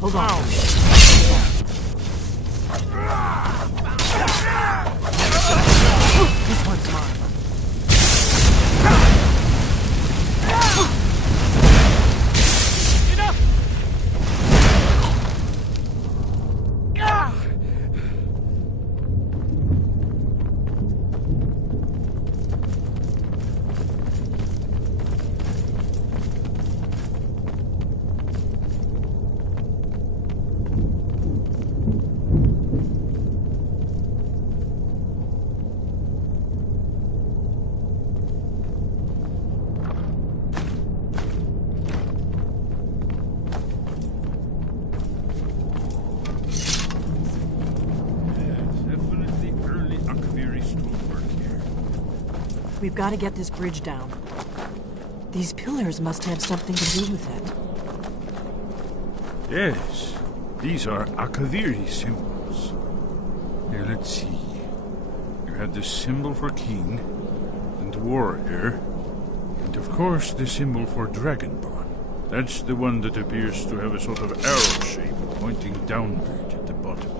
Hold on. This one's mine. We've got to get this bridge down. These pillars must have something to do with it. Yes, these are Akaviri symbols. Here, let's see. You have the symbol for king, and warrior, and of course the symbol for dragonborn. That's the one that appears to have a sort of arrow shape pointing downward at the bottom.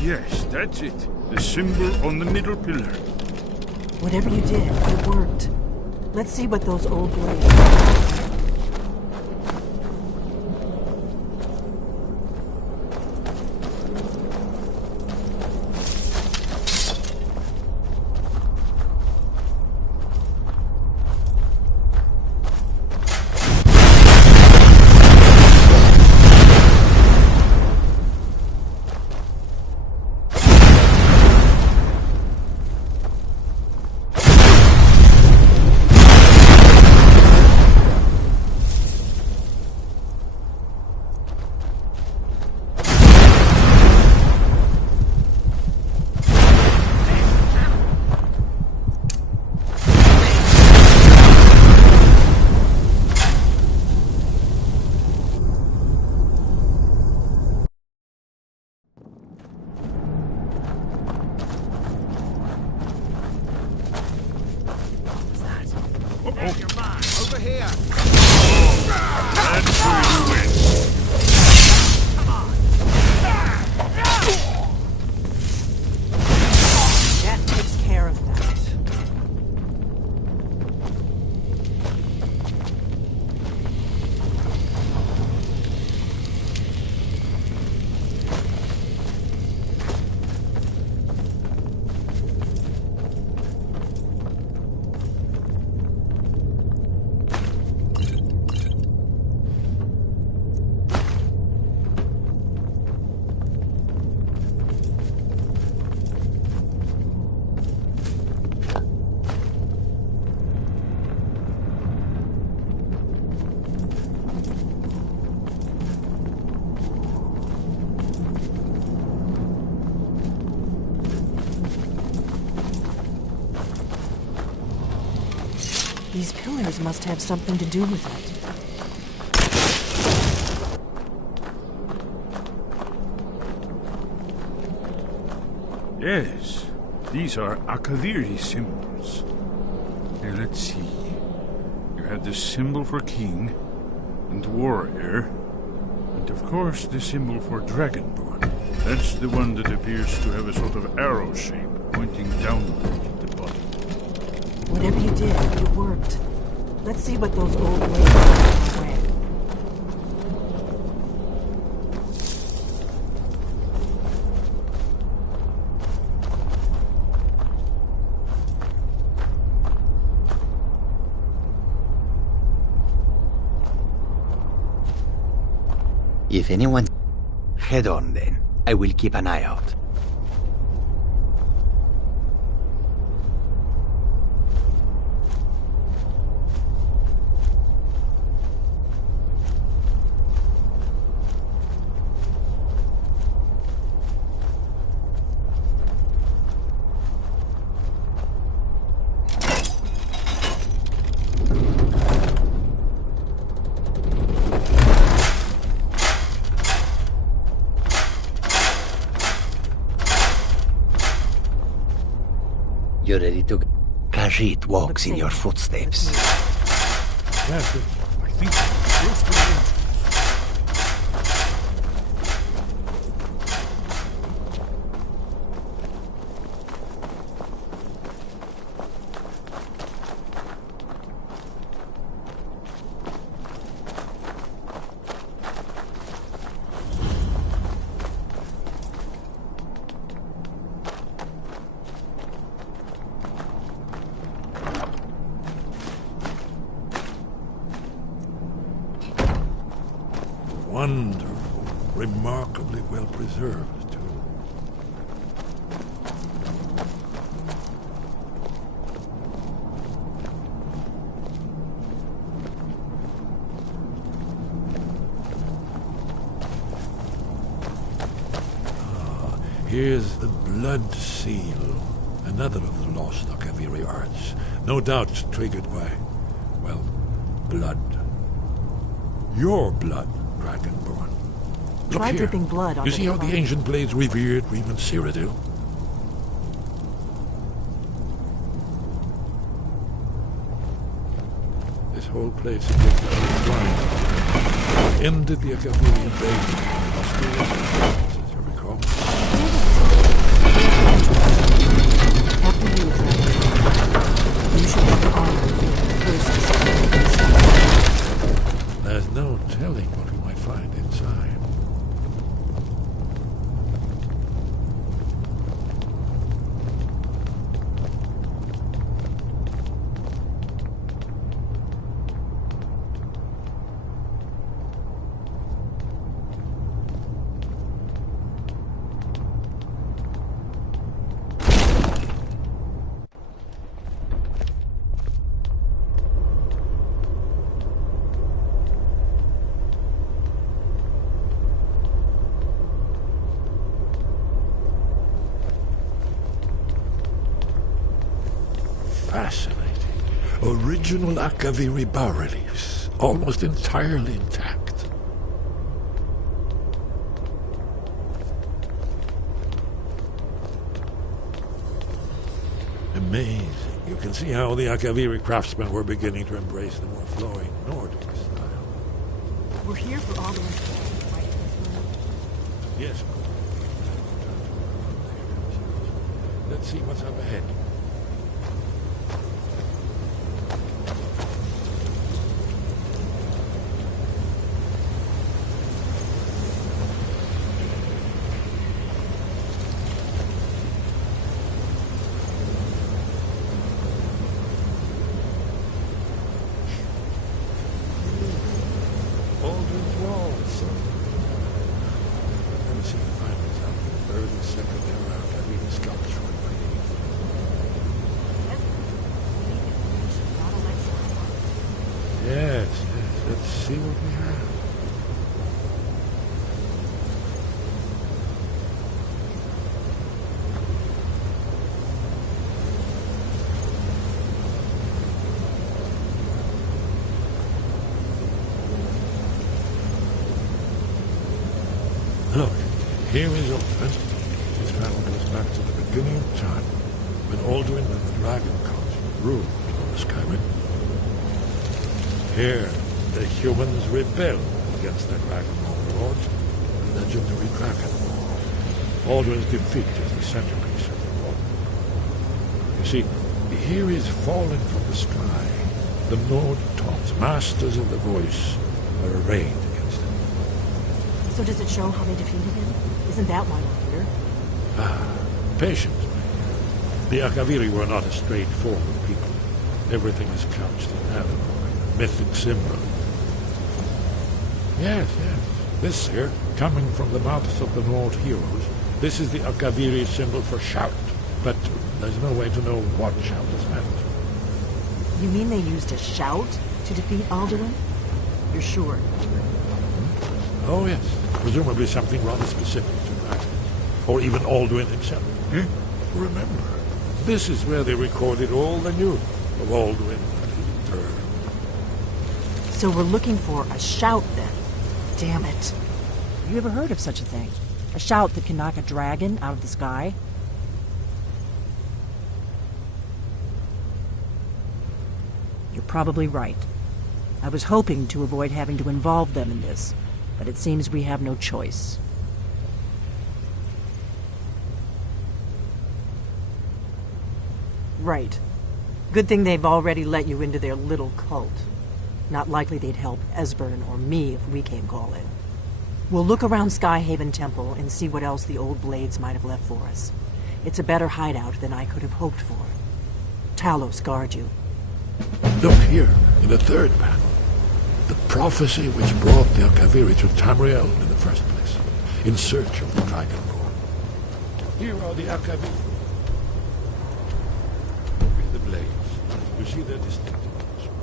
Yes, that's it. The symbol on the middle pillar. Whatever you did, it worked. Let's see what those old blades are. Over here! That's where you win. Come on! That takes care of that. These pillars must have something to do with it. Yes, these are Akaviri symbols. Here, let's see. You had the symbol for king and warrior, and of course the symbol for dragonborn. That's the one that appears to have a sort of arrow shape pointing downward at the bottom. Whatever you did, it worked. Let's see what those old ways are away. If anyone... Head on then. I will keep an eye out. You're ready to... Khajiit walks in your footsteps. Yes, I think it's close to the entrance. Wonderful, remarkably well preserved, too. Here's the Blood Seal, another of the lost Akaviri arts. No doubt triggered by, well, blood. Your blood, Dragonborn. Look Try here. dripping blood on You see how the cloth. ancient blades revered Reman Cyrodiil? This whole place is blind. Ended the Akaviri invasion. As you recall. After you, Dragon. You should have the honor of being the first to secure this. There's no telling what we might find inside. Fascinating. Original Akaviri bas-reliefs, almost entirely intact. Amazing. You can see how the Akaviri craftsmen were beginning to embrace the more flowing Nordic style. We're here for all the information, right? Yes, of course. Let's see what's up ahead. Aldrin's walls. Never seen findings out of the early second era Akaviri sculpture and painting. Yes, let's see what we have. Here is Ulfin. His family goes back to the beginning of time, when Alduin and the Dragon Cult ruled over Skyrim. Here, the humans rebelled against their dragon overlords, the legendary dragon. Alduin's defeat is the centerpiece of the war. You see, here is falling from the sky. The Nord Tops, masters of the voice, are arrayed against him. So does it show how they defeated him? Isn't that why we're here? Patience, my dear. The Akaviri were not a straightforward people. Everything is couched in allegory, mythic symbol. Yes. This here, coming from the mouths of the Nord heroes, this is the Akaviri symbol for shout. But there's no way to know what shout is meant. You mean they used a shout to defeat Alduin? You're sure? Oh, yes. Presumably something rather specific to dragons. Or even Alduin himself. Remember, this is where they recorded all the news of Alduin and his return. So we're looking for a shout then. Damn it. Have you ever heard of such a thing? A shout that can knock a dragon out of the sky? You're probably right. I was hoping to avoid having to involve them in this, but it seems we have no choice. Right. Good thing they've already let you into their little cult. Not likely they'd help Esbern or me if we came calling. We'll look around Skyhaven Temple and see what else the old blades might have left for us. It's a better hideout than I could have hoped for. Talos guard you. Look here, in the third panel. The prophecy which brought the Akaviri to Tamriel in the first place, in search of the dragon lore. Here are the Akaviri. With the blades. You see their distinctive swords.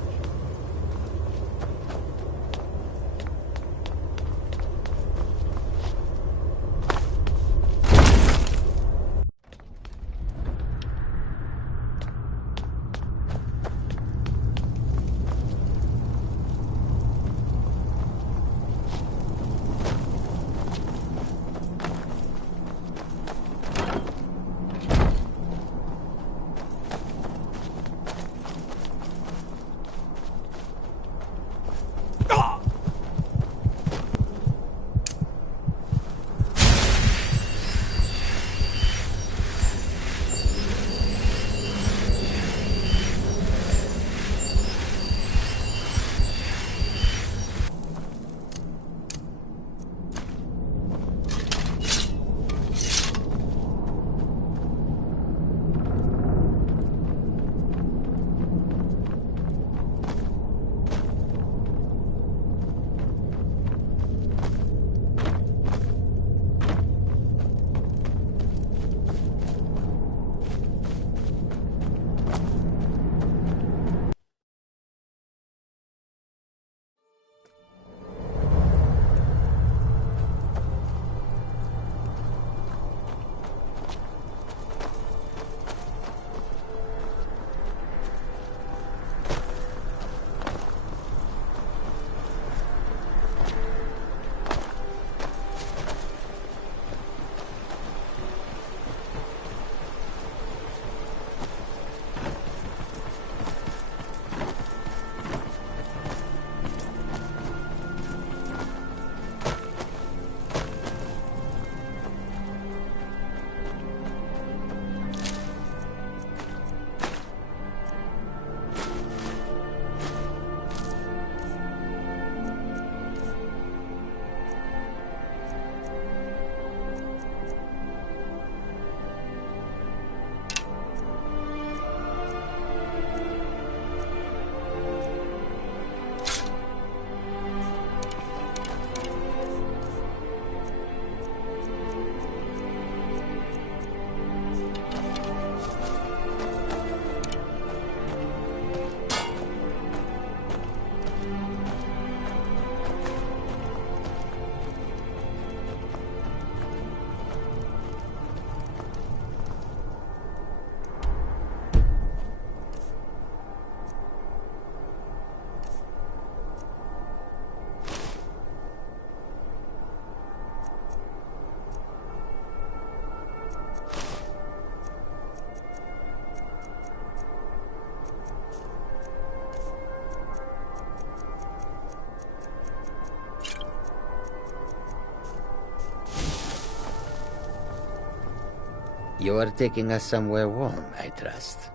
You are taking us somewhere warm, I trust.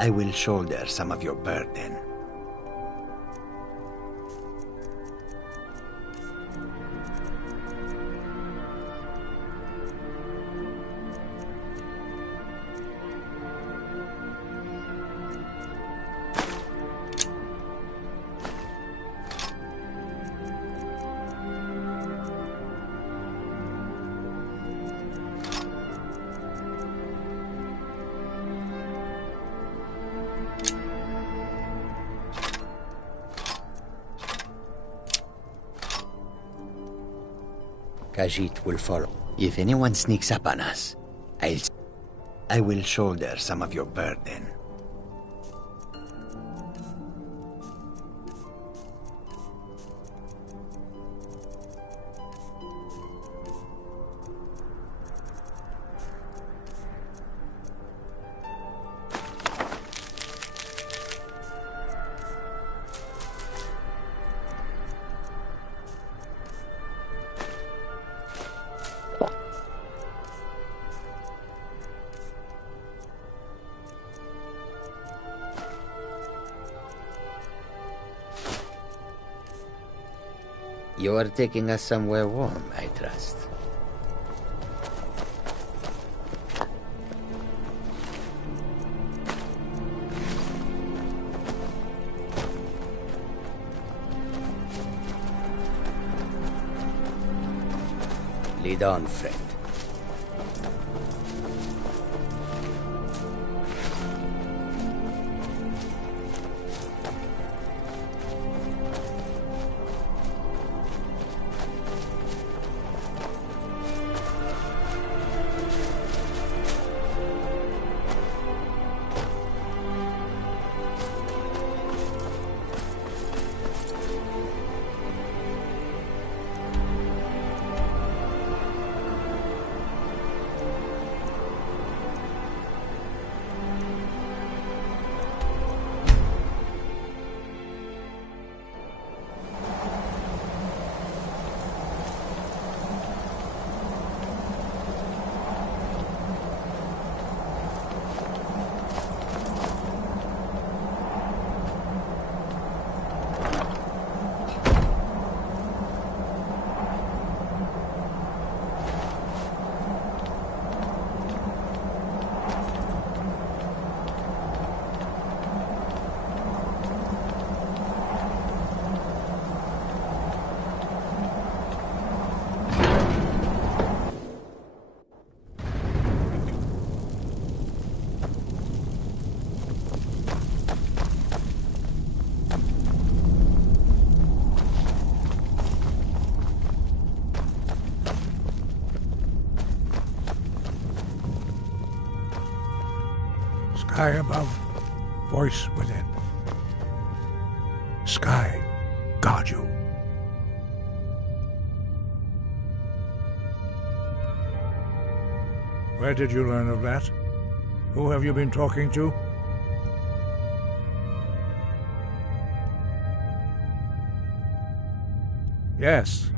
I will shoulder some of your burden. Khajiit will follow. If anyone sneaks up on us, I will shoulder some of your burden. You are taking us somewhere warm, I trust. Lead on, friend. Sky above, voice within. Sky, guard you. Where did you learn of that? Who have you been talking to? Yes,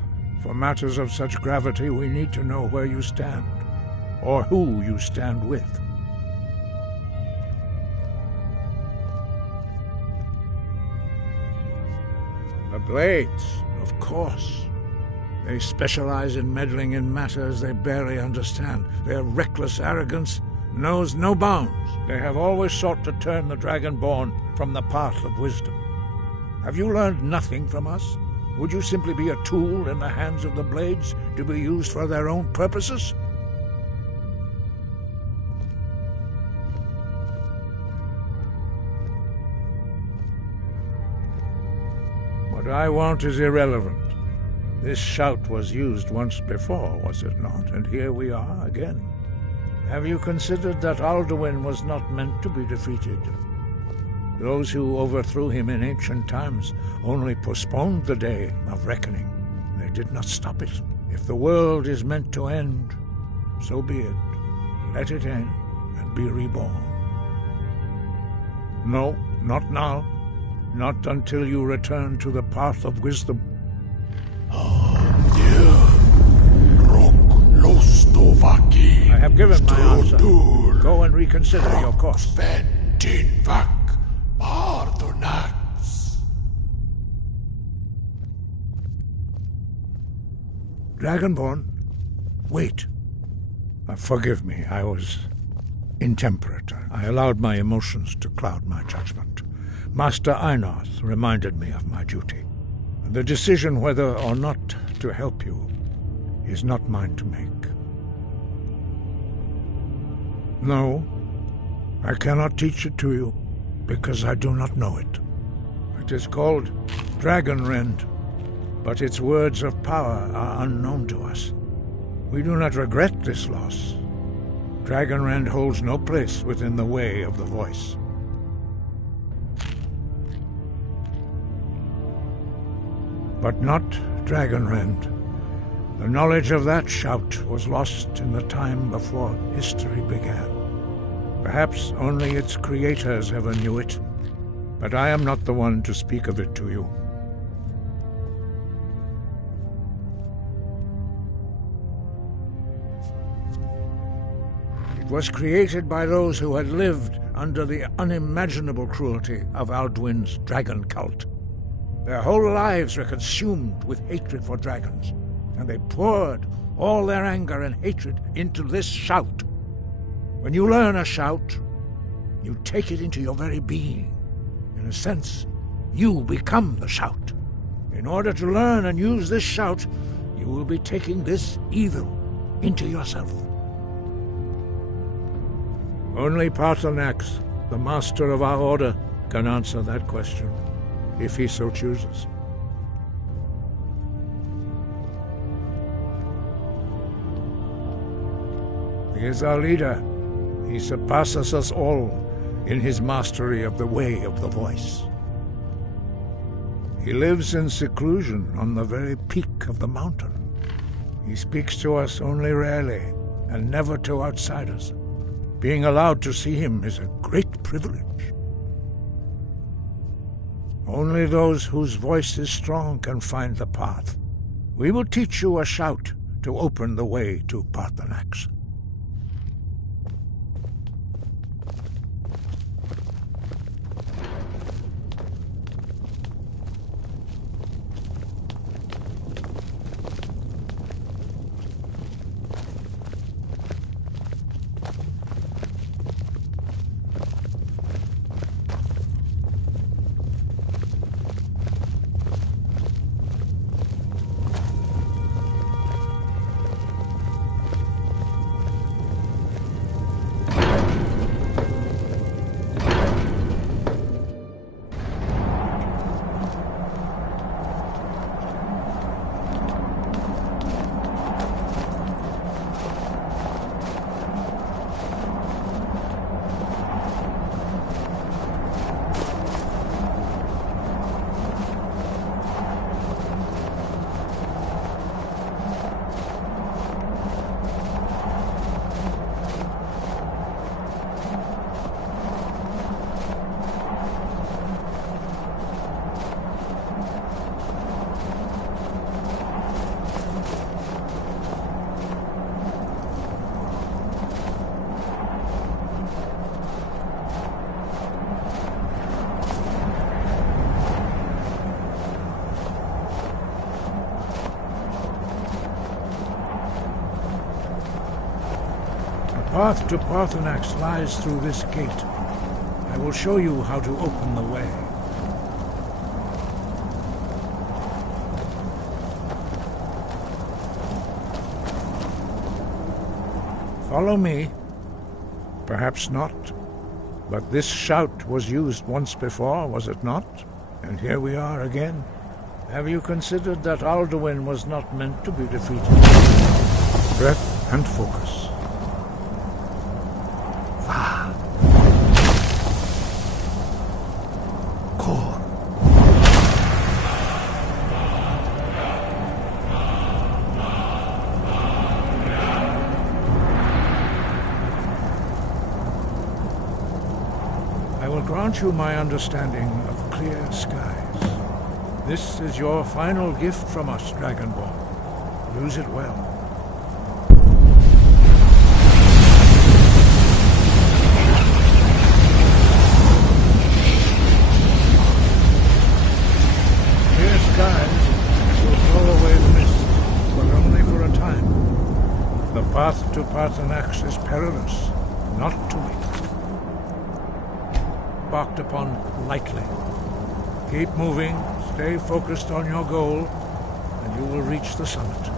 for matters of such gravity, we need to know where you stand, or who you stand with. The Blades, of course. They specialize in meddling in matters they barely understand. Their reckless arrogance knows no bounds. They have always sought to turn the Dragonborn from the path of wisdom. Have you learned nothing from us? Would you simply be a tool in the hands of the Blades to be used for their own purposes? What I want is irrelevant. This shout was used once before, was it not? And here we are again. Have you considered that Alduin was not meant to be defeated? Those who overthrew him in ancient times only postponed the day of reckoning. They did not stop it. If the world is meant to end, so be it. Let it end and be reborn. No, not now. Not until you return to the path of wisdom. Rock I have given my answer. Go and reconsider your course. Dragonborn, wait. Forgive me, I was intemperate. I allowed my emotions to cloud my judgment. Master Einarth reminded me of my duty. The decision whether or not to help you is not mine to make. No, I cannot teach it to you, because I do not know it. It is called Dragonrend, but its words of power are unknown to us. We do not regret this loss. Dragonrend holds no place within the way of the voice. But not Dragonrend. The knowledge of that shout was lost in the time before history began. Perhaps only its creators ever knew it, but I am not the one to speak of it to you. It was created by those who had lived under the unimaginable cruelty of Alduin's dragon cult. Their whole lives were consumed with hatred for dragons, and they poured all their anger and hatred into this shout. When you learn a shout, you take it into your very being. In a sense, you become the shout. In order to learn and use this shout, you will be taking this evil into yourself. Only Paarthurnax, the master of our order, can answer that question, if he so chooses. He is our leader. He surpasses us all in his mastery of the way of the voice. He lives in seclusion on the very peak of the mountain. He speaks to us only rarely, and never to outsiders. Being allowed to see him is a great privilege. Only those whose voice is strong can find the path. We will teach you a shout to open the way to Paarthurnax. The path to Paarthurnax lies through this gate. I will show you how to open the way. Follow me. Perhaps not. But this shout was used once before, was it not? And here we are again. Have you considered that Alduin was not meant to be defeated? Breath and focus. I will grant you my understanding of clear skies. This is your final gift from us, Dragonborn. Use it well. Paarthurnax is perilous, not to me. Embarked upon lightly. Keep moving, stay focused on your goal, and you will reach the summit.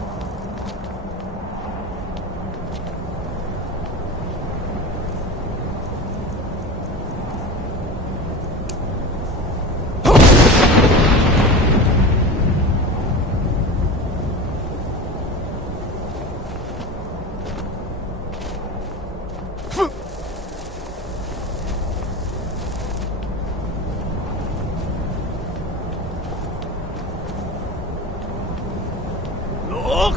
No!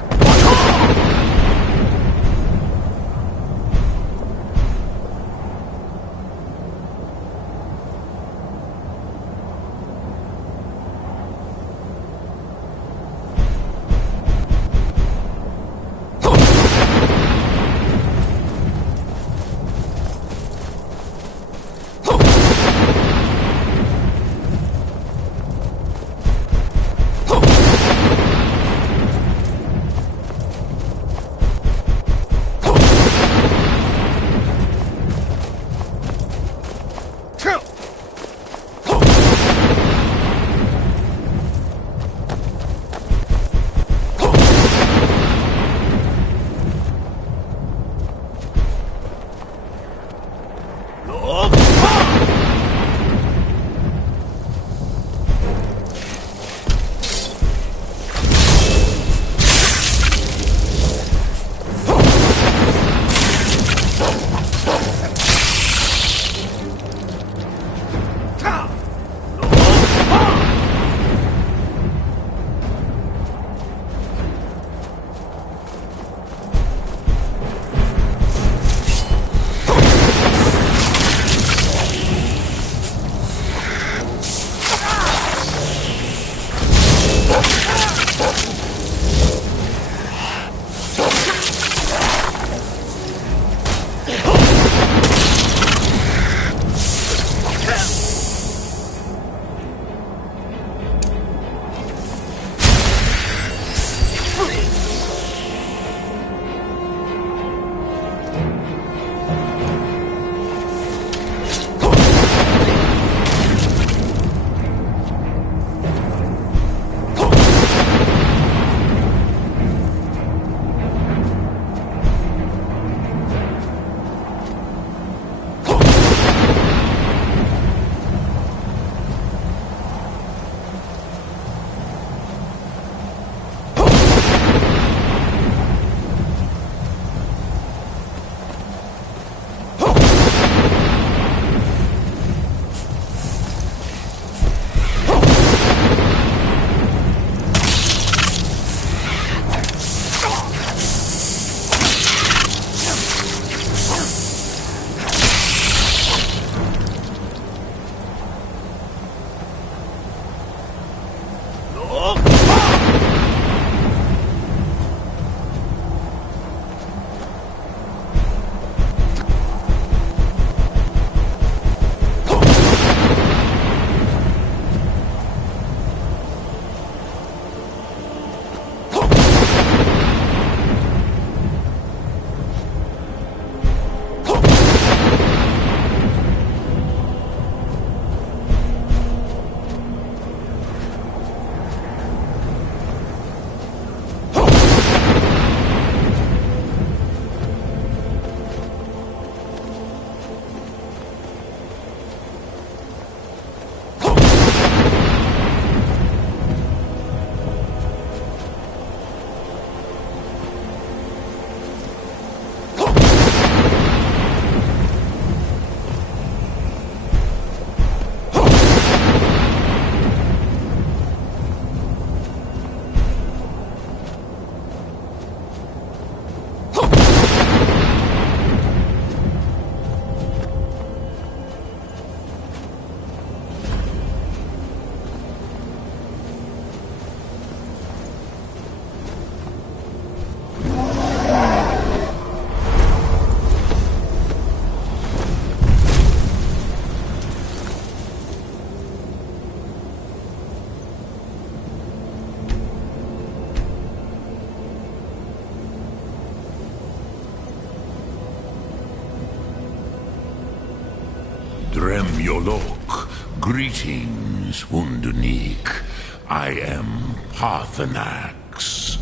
am Yolok. Greetings, Wundunik. I am Parthenax.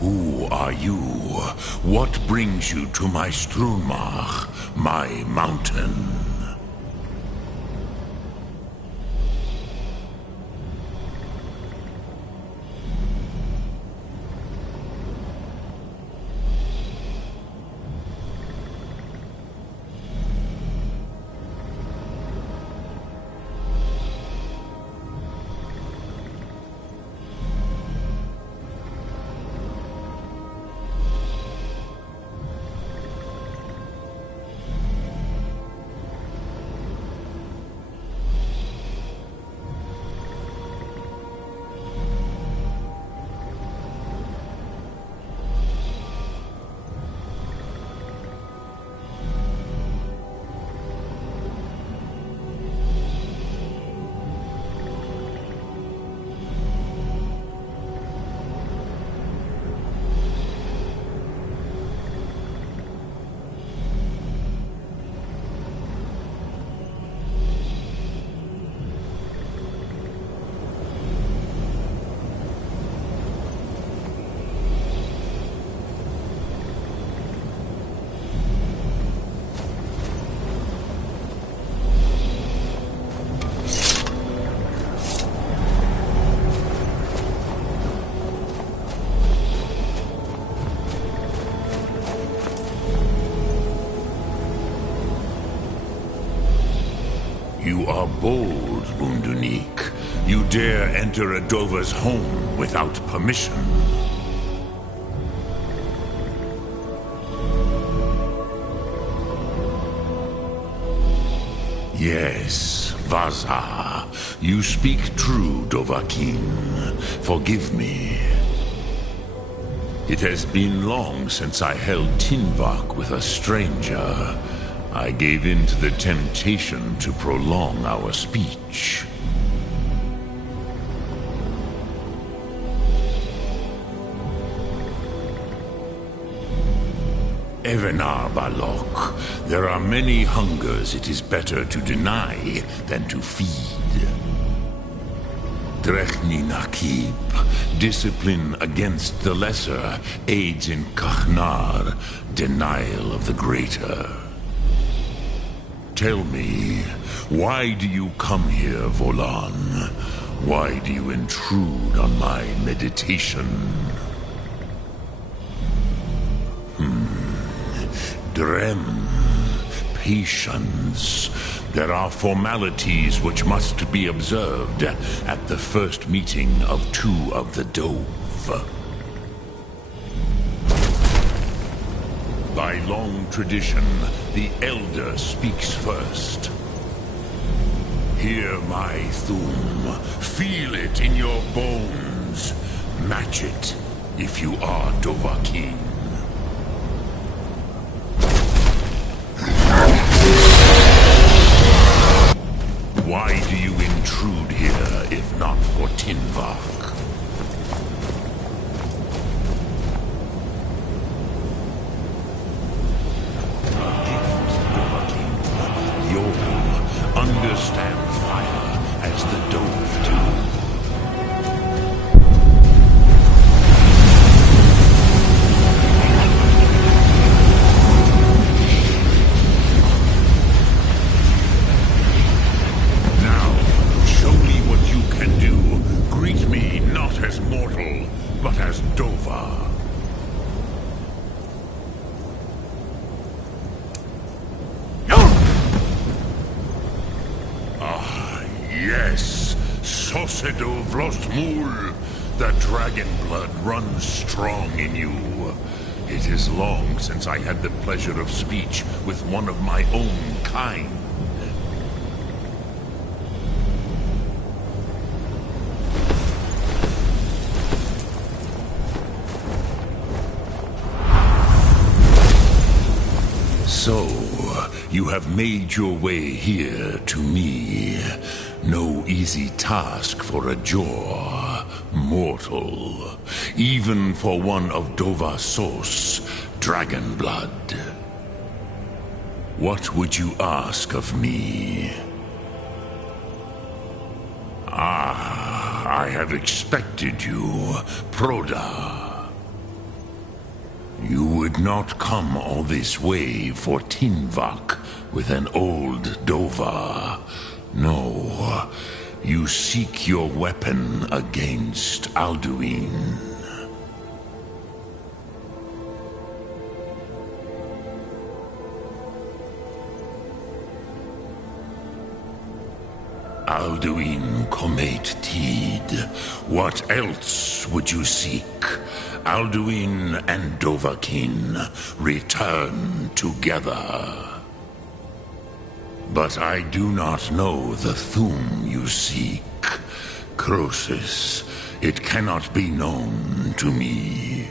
Who are you? What brings you to my Strunmach, my mountain? You are bold, Wundunik. You dare enter a Dova's home without permission. Yes, Vaza. You speak true, Dovahkiin. Forgive me. It has been long since I held Tinvak with a stranger. I gave in to the temptation to prolong our speech. Evenar Balok, there are many hungers it is better to deny than to feed. Drechni Nakib, discipline against the lesser aids in Kachnar, denial of the greater. Tell me, why do you come here, Volan? Why do you intrude on my meditation? Drem, patience. There are formalities which must be observed at the first meeting of two of the Dove. By long tradition, the Elder speaks first. Hear my Thum. Feel it in your bones. Match it if you are Dovahkiin. Why do you intrude here if not for Tinvak? Understand fire as the Dove do. Now, show me what you can do. Greet me not as mortal, but as Dova. Yes, Sosedo Vlostmul. The dragon blood runs strong in you. It is long since I had the pleasure of speech with one of my own kind. So, you have made your way here to me. No easy task for a Jor, mortal. Even for one of Dova Sos, dragon blood. What would you ask of me? I have expected you, Proda. You would not come all this way for Tinvak with an old Dova. No, you seek your weapon against Alduin. Alduin Comate Tid. What else would you seek? Alduin and Dovahkiin return together. But I do not know the Thum you seek. Croesus, it cannot be known to me.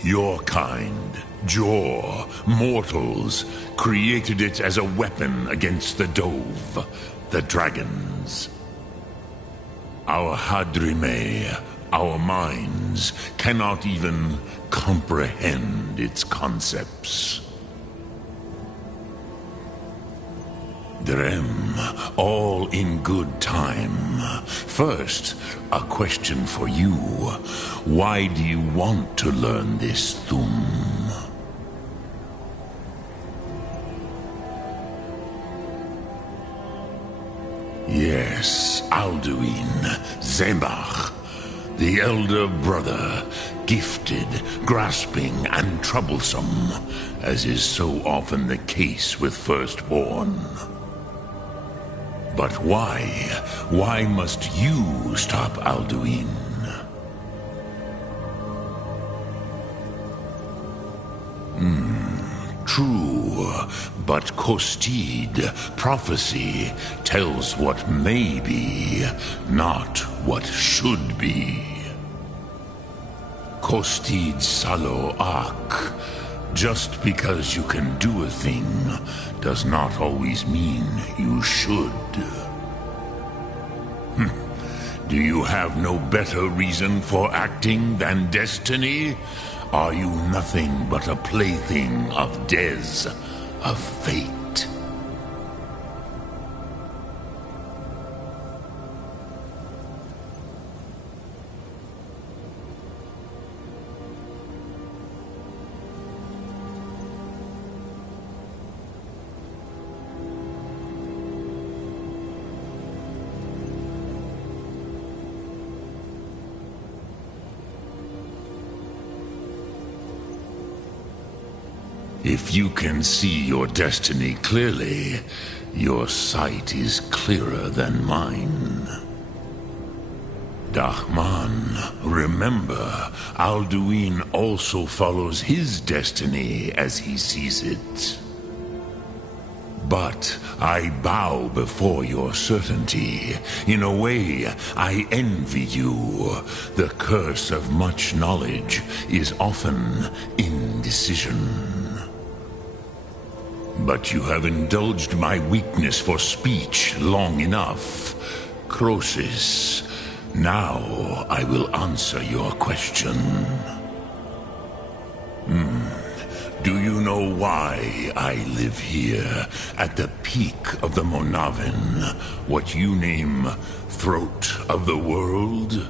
Your kind, Jor, mortals, created it as a weapon against the Dove, the dragons. Our Hadrime, our minds, cannot even comprehend its concepts. Drem, all in good time. First, a question for you. Why do you want to learn this Thum? Yes, Alduin, Zemach, the elder brother, gifted, grasping, and troublesome, as is so often the case with firstborn. But why? Why must you stop Alduin? True, but Kostid, prophecy, tells what may be, not what should be. Kostid Salo Ak. Just because you can do a thing does not always mean you should. Do you have no better reason for acting than destiny? Are you nothing but a plaything of Dez, of fate? If you can see your destiny clearly, your sight is clearer than mine. Dahman, remember, Alduin also follows his destiny as he sees it. But I bow before your certainty. In a way, I envy you. The curse of much knowledge is often indecision. But you have indulged my weakness for speech long enough. Croesus, now I will answer your question. Do you know why I live here, at the peak of the Monavin, what you name Throat of the World?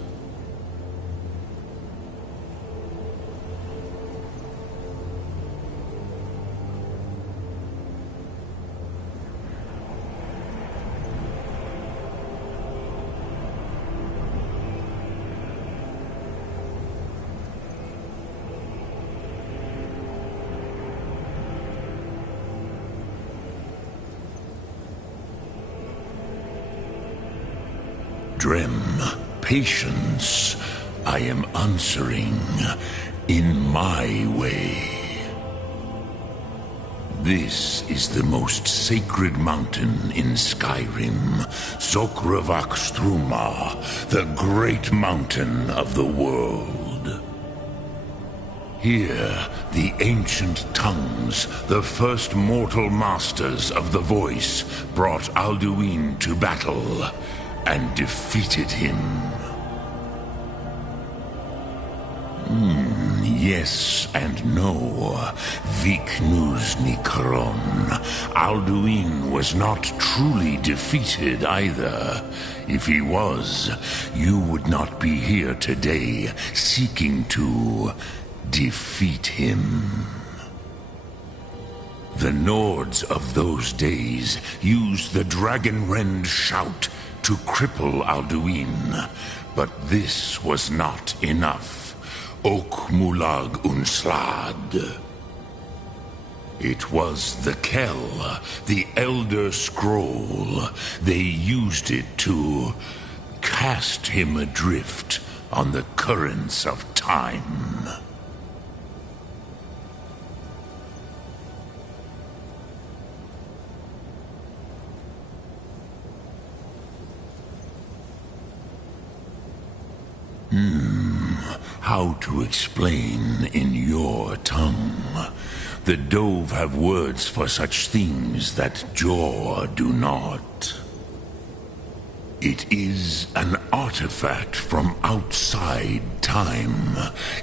Drem, patience. I am answering in my way. This is the most sacred mountain in Skyrim, Zokravak Struma, the great mountain of the world. Here, the ancient tongues, the first mortal masters of the voice, brought Alduin to battle and defeated him. Yes and no. Vik nus Nikron. Alduin was not truly defeated either. If he was, you would not be here today seeking to defeat him. The Nords of those days used the Dragonrend shout to cripple Alduin, but this was not enough. Ok Mulag Unslad. It was the Kell, the Elder Scroll. They used it to cast him adrift on the currents of time. How to explain in your tongue? The Dove have words for such things that Jor do not. It is an artifact from outside time.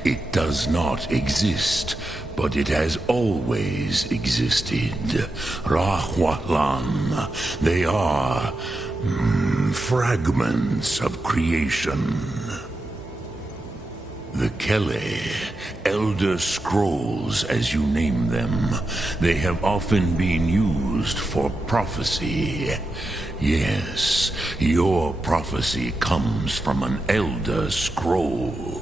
It does not exist, but it has always existed. Rahwalan. They are fragments of creation. The Kele, Elder Scrolls as you name them, they have often been used for prophecy. Yes, your prophecy comes from an Elder Scroll.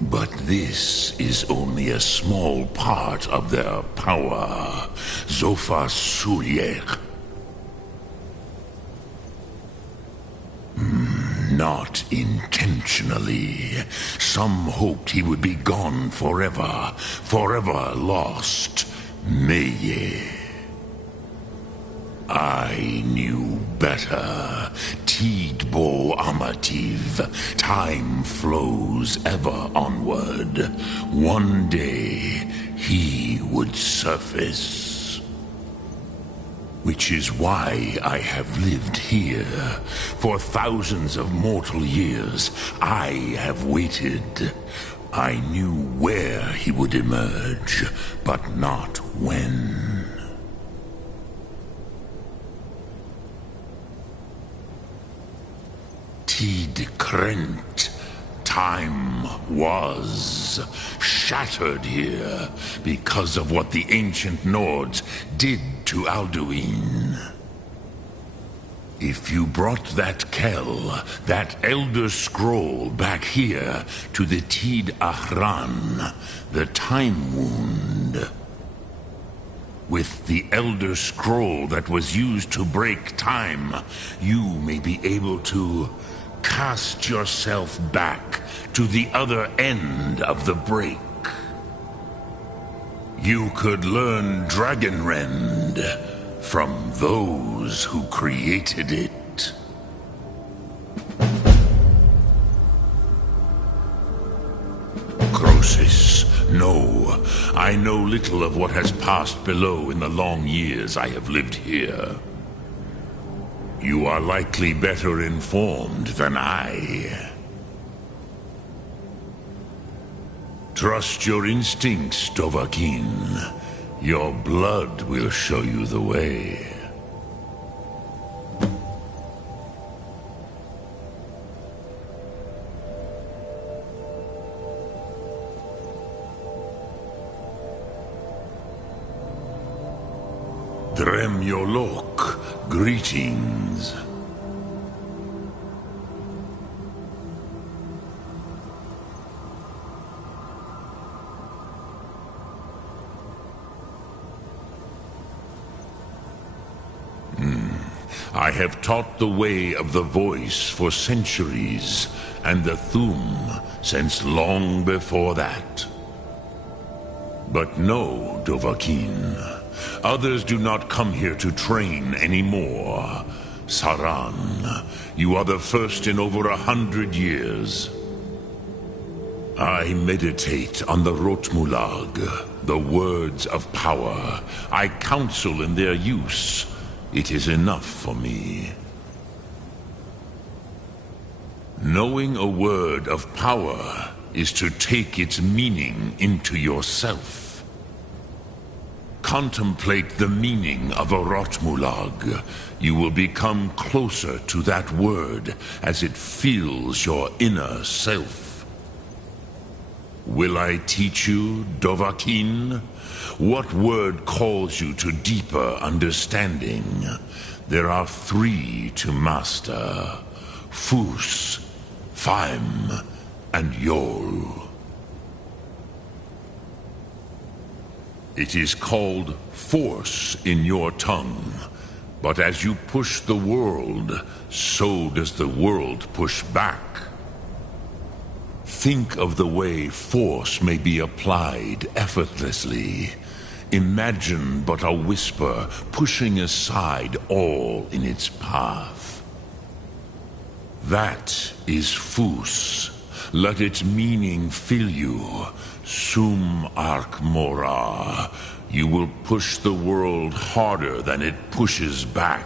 But this is only a small part of their power. Zofa Suryek. Not intentionally. Some hoped he would be gone forever, forever lost. Meye. I knew better. Tidbo Amativ. Time flows ever onward. One day, he would surface. Which is why I have lived here. For thousands of mortal years, I have waited. I knew where he would emerge, but not when. Tid Krent. Time was shattered here because of what the ancient Nords did to Alduin. If you brought that Kell, that Elder Scroll back here to the Tid Ahran, the Time Wound, with the Elder Scroll that was used to break time, you may be able to cast yourself back to the other end of the break. You could learn Dragonrend from those who created it. Croesus, no. I know little of what has passed below in the long years I have lived here. You are likely better informed than I. Trust your instincts, Dovahkiin. Your blood will show you the way. Dremyolok, greetings. I have taught the way of the voice for centuries, and the Thum since long before that. But no, Dovahkiin. Others do not come here to train anymore. Saran, you are the first in over 100 years. I meditate on the Rotmulag, the words of power. I counsel in their use. It is enough for me. Knowing a word of power is to take its meaning into yourself. Contemplate the meaning of a Rotmulag. You will become closer to that word as it fills your inner self. Will I teach you, Dovahkiin? What word calls you to deeper understanding? There are 3 to master: Fus, Faim, and Yol. It is called force in your tongue, but as you push the world, so does the world push back. Think of the way force may be applied effortlessly. Imagine but a whisper pushing aside all in its path. That is Fus. Let its meaning fill you. Sum Ark Mora. You will push the world harder than it pushes back.